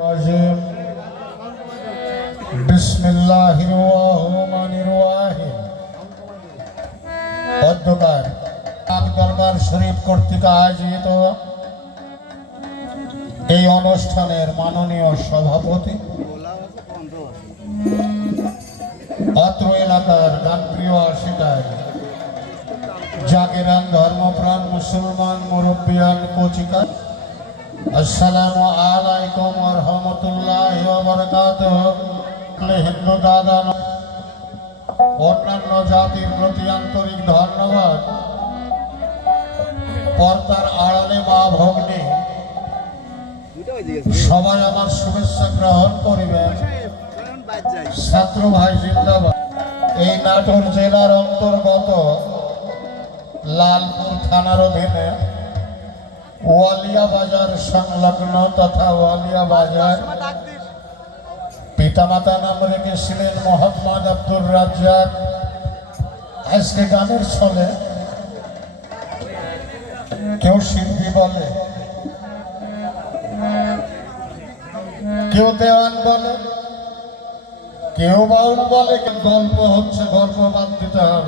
الرجيم بسم الله الرحمن الرحيم অধ্যকার পাক দরবার শরীফ কর্তৃক আয়োজিত এই অনুষ্ঠানের মাননীয় সভাপতি অত্র এলাকার গানপ্রিয় আশিকায় জাগেরান ধর্মপ্রাণ মুসলমান মুরব্বিয়ান কচিকা আসসালামু আলাইকুম রহমতুল্লাহ বরকাত হিন্দু দাদা অন্যান্য জাতির প্রতি আন্তরিক ধন্যবাদ। পর্দার আড়ালে মা ভগ্নী, সবাই আমার শুভেচ্ছা গ্রহণ করিবেন। ছাত্র ভাই জিন্দাবাদ। এই নাটোর জেলার অন্তর্গত লালপুর থানার অধীনে ওয়ালিয়া বাজার সংলগ্ন তথা ওয়ালিয়া বাজার। পিতামাতা নাম রেখেছিলেন মোহাম্মদ আব্দুর রাজ্জাক। আজকে গানের ছলে কেউ শিল্পী বলে, কেউ দেওয়ান বলে, কেউ বাউল বলে গল্প হচ্ছে, গল্প বাদ দিতে হবে।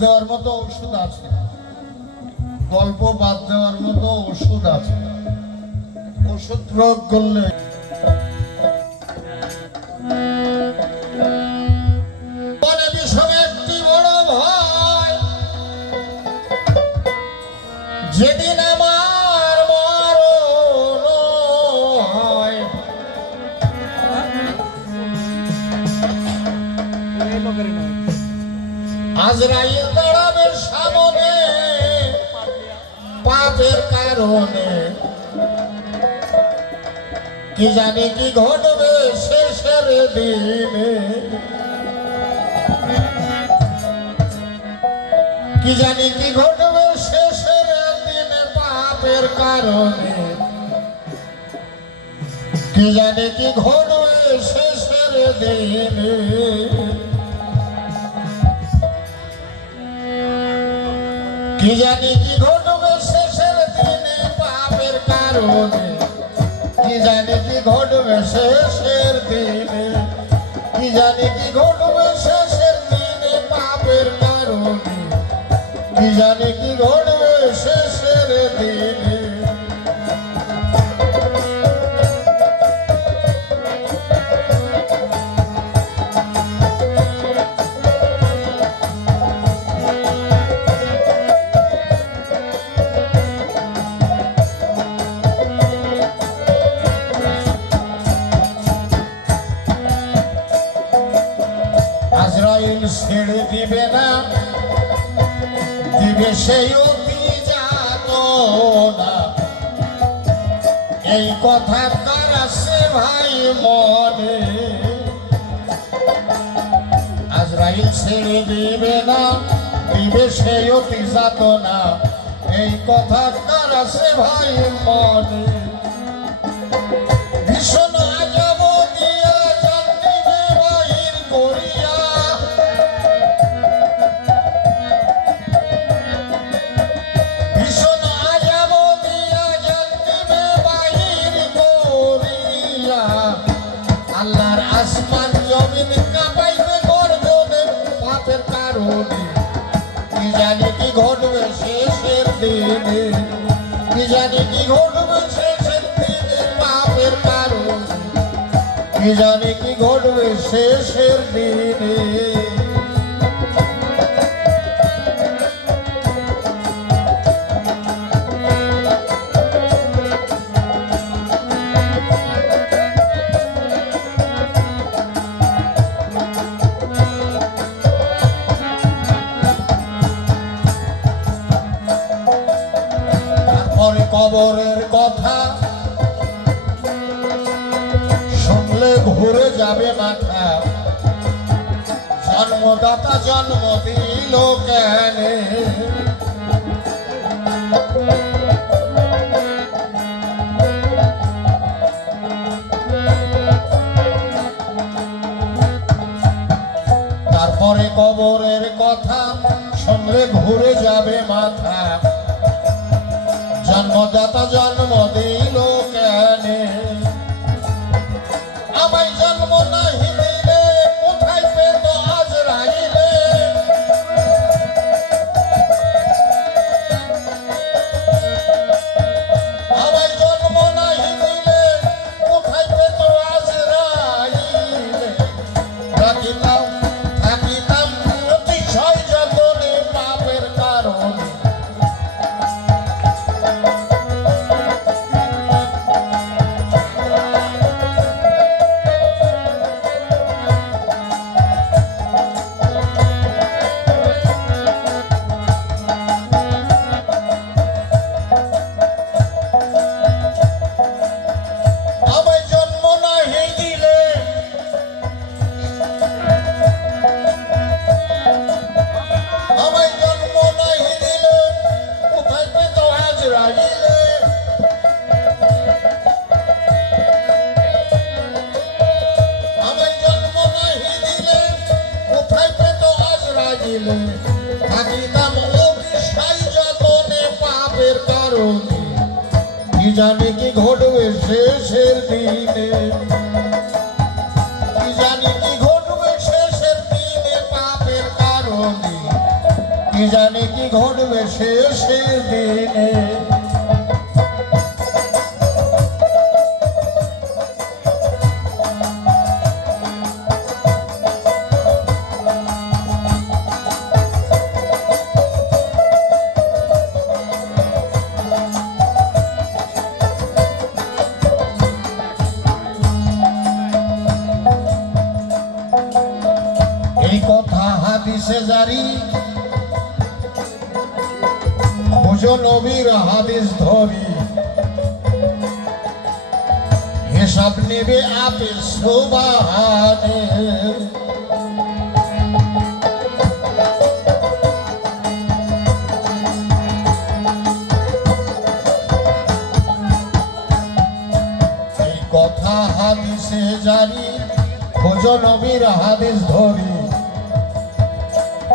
দেওয়ার মতো ওষুধ আছে। গল্প বাদ দেওয়ার মতো ওষুধ আছে। ওষুধ প্রয়োগ করলে যেদিন আমার আজরাইল দাঁড়াবে সামনে। পাপের কারণে। কি জানি কি ঘটবে শেষের দিনে। কি জানি কি ঘটবে শেষের দিনে পাপের কারণে। কি জানি কি ঘটবে শেষের দিনে। কি জানি কি ঘটবে শেষের দিনে পাপের কারণে? কি জানি কি ঘটবে শেষের দিনে? কি জানি কি ঘটবে শেষের দিনে পাপের কারণে? কি কি ঘটবে সেই অতি জাত না। এই কথা কার আছে ভাই মনে। আজরাইল ছেড়ে দিবে না, দিবে সেই অতি জাত না। এই কথা কার আছে ভাই মনে। কি জানি কি ঘটবে শেষের দিনে। ঘুরে যাবে মাথা। জন্মদাতা জন্ম দিল কেন। তারপরে কবরের কথা শুনলে ঘুরে যাবে মাথা। জন্মদাতা জন্ম দিল কেনে। জানি কি ঘটবে শেষের দিনে? কি জানি কি ঘটবে শেষের দিনে কি ঘটবে শেষের দিনে? হাদিসে জারি। খোঁজো নবীর হাদিস ধরি। হিসাব নেবে আপে সোবাহানে। কথা হাদিসে জারি। খোঁজো নবীর হাদিস ধরি।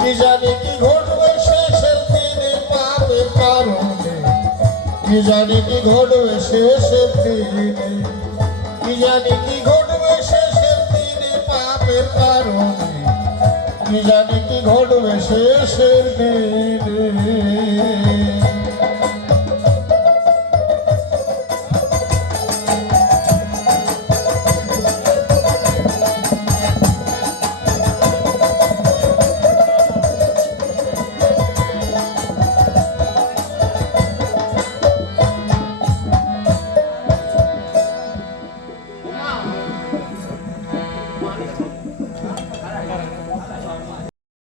কি জানি কি ঘটবে শেষের দিনে পাপের কারণে। কি জানি কি ঘটবে শেষের দিনে, কি জানি কি ঘটবে শেষের দিনে পাপের কারণে। কি জানি কি ঘটবে শেষের দিনে।